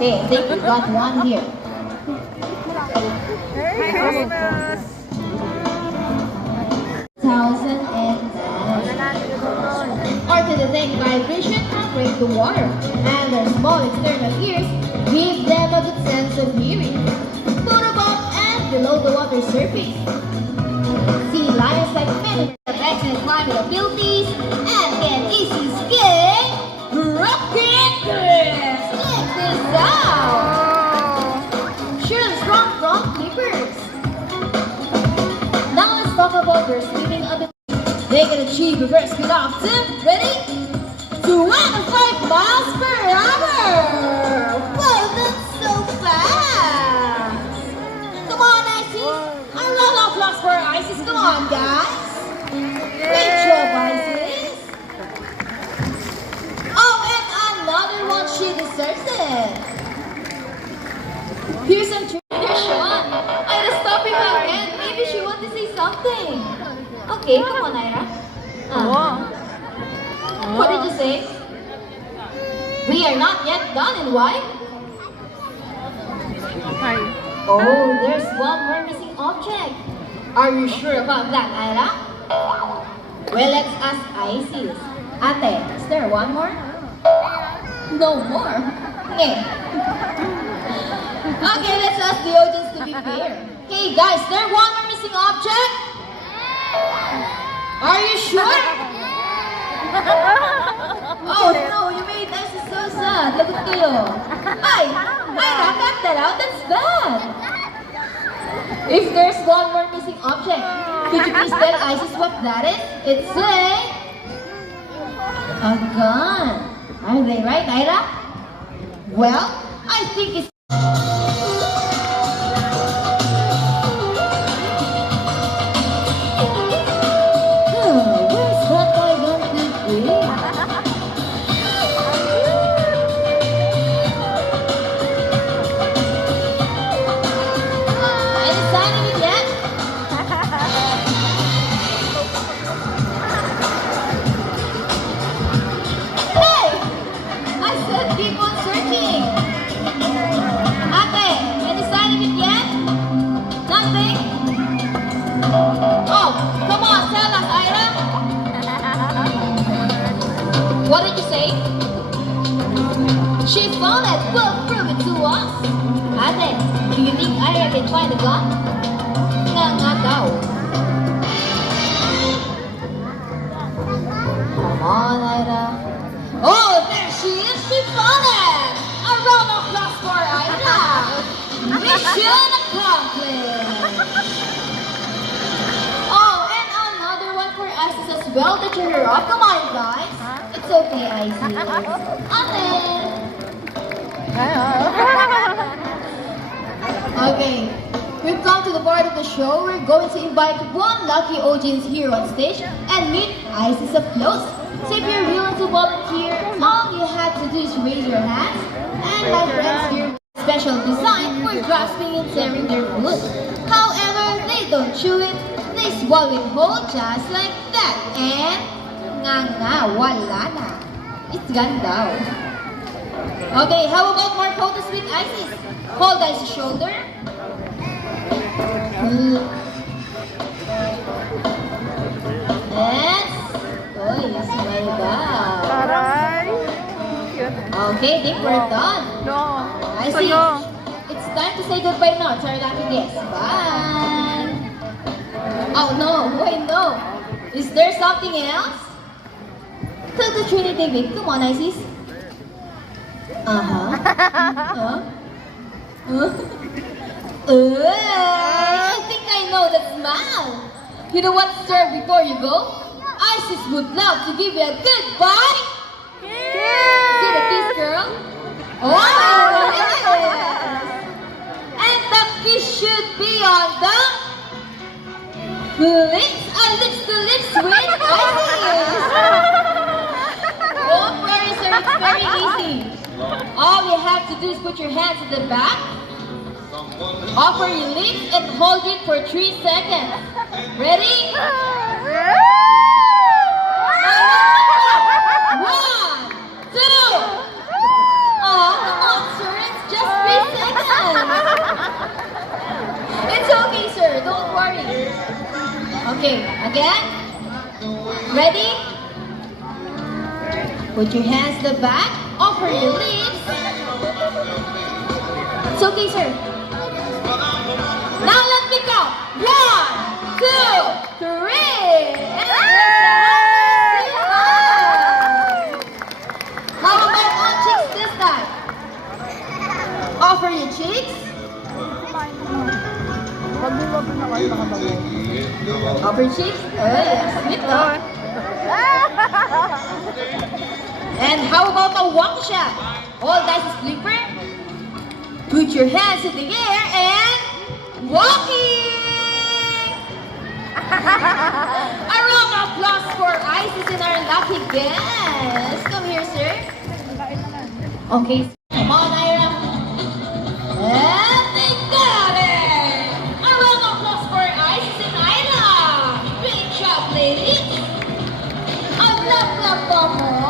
Okay, I think we got one here. Merry Christmas! 2009. Or to detect vibration and break the water. And their small external ears give them a good sense of hearing. Both above and below the water surface. Sea lions like many have excellent climbing abilities and can easily skate rocket cliffs. Check this out! Sure, strong front flippers. Now let's talk about their swimming ability. They can achieve reverse speed up to, ready? 25 miles per hour! Whoa, that's so fast! Come on, Isis! A round of applause for Isis. Come on, guys! Great job, Isis! Oh, and another one. She deserves it! Here's some tradition. Ira's stopping her head. Maybe she wants to say something. Okay, come on, Ira. What did you say? We are not yet done, and why? Oh, there's one more missing object. Are you sure about that, Ira? Well, let's ask Isis. Ate, is there one more? No more. Okay. Okay, let's ask the audience to be fair. Hey guys, there one more missing object? Are you sure? Oh no, you made us so sad. Lagot kayo. Ay, Ira, cut that out. That's bad. If there's one more missing object, could you please tell Isis what that is? It's a gun. Are they right, Ira? Well, I think it's what did you say? She found it. Well, prove it to us. Ate, do you think Ira can find the gun? Nga daw. Come on, Ira. Oh, there she is. She found it. A round of applause for Ira. Mission accomplished. Oh, and another one for Isis as well to cheer her up. Come on, guys. It's okay, Isis. Okay, we've come to the part of the show. We're going to invite one lucky audience here on stage and meet Isis up close. So if you're willing to volunteer, all you have to do is raise your hands. And my friends here, special design for grasping and tearing their food. However, they don't chew it. They swallow it whole just like that. And wala na. It's gone down. Okay, how about more photos with Isis? Hold Isis' shoulder. Yes. Oh, you smile back. Okay, I think we're done. No. Isis, it's time to say goodbye now. It's our lucky guest. Bye. Oh no, wait no. Is there something else? Tell the Trinity David. Come on, Isis. I think I know that smile. You know what, sir, before you go? Isis would love to give you a goodbye. See the kiss, girl? Oh, yes. And the kiss should be on the lips. Lips to lips with Isis. Don't worry, sir. It's very easy. All you have to do is put your hands at the back, offer your lips, and hold it for 3 seconds. Ready? 1, 2. Oh, come on, sir. It's Okay, again. Ready? Put your hands to the back. Offer your lips. It's okay, sir. Now let me count. 1, 2, 3. How about on cheeks this time? Offer your cheeks. Offer cheeks. Sweet, no? And how about a walk shot? All guys is flipper. Put your hands in the air and walking. A round of applause for Isis and our lucky guest. Come here, sir. Okay, come on, Ira. And they got it. A round of applause for Isis and Ira. Great job, ladies. A clap for more.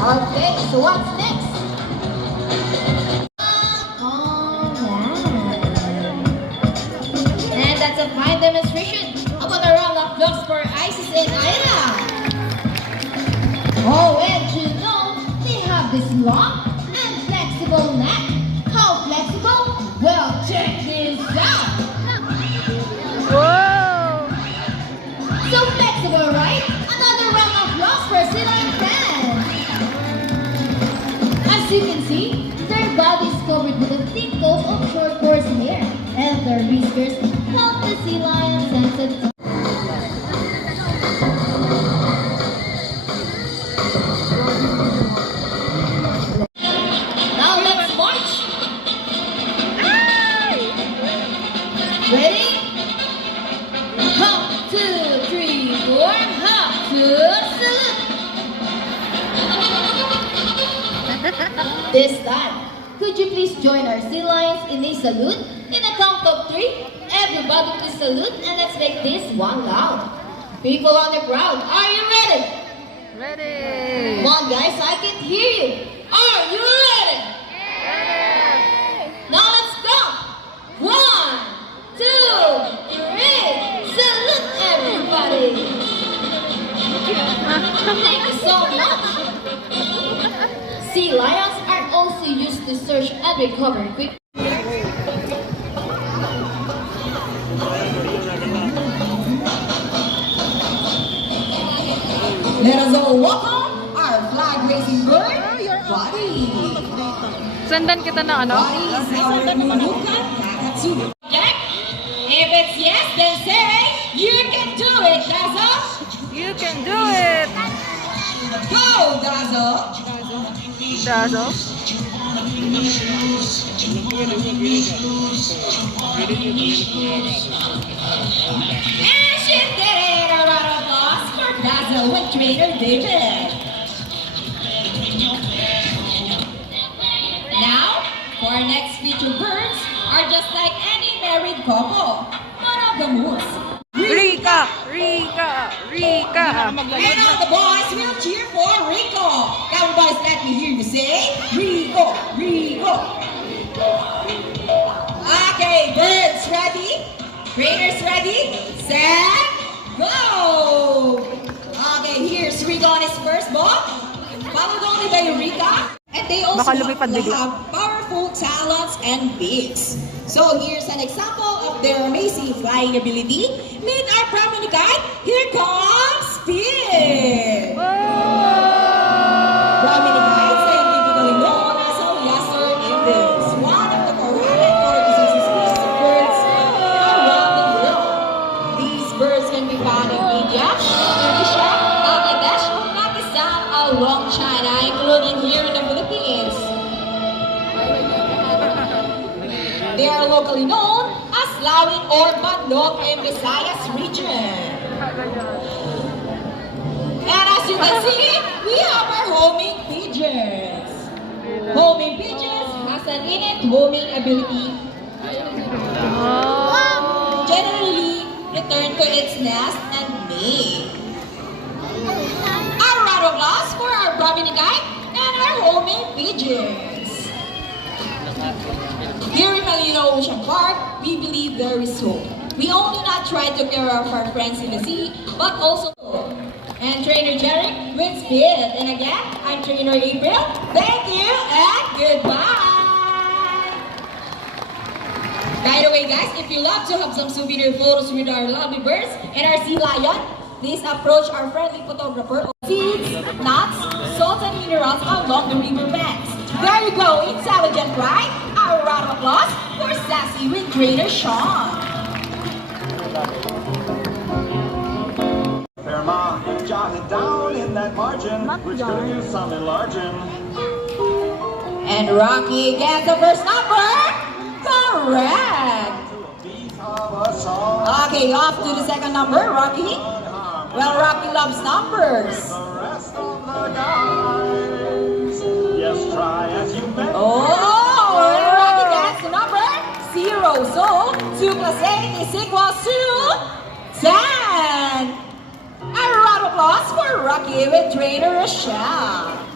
Okay, so what's next? And that's a fine demonstration. How about a round of applause for Isis and Ira? Oh, and you know, they have this long and flexible neck. How flexible? Well, check this out. Whoa! So flexible, right? Another round of applause for Sila and friends. As you can see, their body is covered with a thick coat of short coarse hair, and their whiskers help the sea lion sense it. Now let's march! Ready? Hop, 2, 3, 4, hop, 2, salute! This time, could you please join our sea lions in a salute? In a count of 3, everybody please salute and let's make this one loud. People on the crowd, are you ready? Ready! Come on guys, I can hear you. Are you ready? Yes! Now let's go. 1, 2, 3. Salute everybody. Thank you so much. Sea lions are also used to search and recover quick. Let us all welcome our flag-raising bird, Buddy. Sendan kita na ano? Buddy is our Mulukan Kakatsu. Jack, if it's yes, then say, you can do it, Dazzle. You can do it! Go, Dazzle. Dazo? And she did it! A round of applause for Dazzle with Trainer David. Now, for our next featured birds are just like any married couple. Monogamous. Rika! Rika! Rika! And all the boys will cheer for Rico. Come boys, let me hear you say Rico, Rico. Okay, birds ready? Trainers ready? Set, go! Okay, here's Rico on his first ball. Followed only by Rika. And they also Baka lumipad bigla. have powerful talents and beaks. So here's an example of their amazing flying ability. Meet our prominent guide. Here comes Speed. Prominent guide, scientifically known as a lesser Indians. One of the 446 species of birds around the world. These birds can be found in India, Indonesia, Bangladesh, Pakistan, along China, including here in the Philippines. They are locally known as lawing or bandok in Visayas region. And as you can see, we have our homing pigeons. Homing pigeons has an innate homing ability. Generally, return to its nest and mate. A round of applause for our prominent guide and our homing pigeons. Here in Manila, Ocean Park, we believe there is hope. We only not try to care of our friends in the sea, but also and Trainer Jerry with speed. And again, I'm Trainer April. Thank you and goodbye. By the way, guys, if you love to have some souvenir photos with our lovely birds and our sea lion, please approach our friendly photographer. Seeds, nuts, salts, and minerals along the river banks. There you go, intelligent, right? A round of applause for Sassy with Trainer Sean. Erma, jot it down in that margin, which could use some enlarging. And Rocky gets the first number. Correct. Beat of a song. Okay, off to the second number, Rocky. Well, Rocky loves numbers. The rest of the guys. Yes, try as you may. Oh, Rocky gets the number 0. So 2 plus 8 is equals to 10. A round of applause for Rocky with Trainer Rochelle.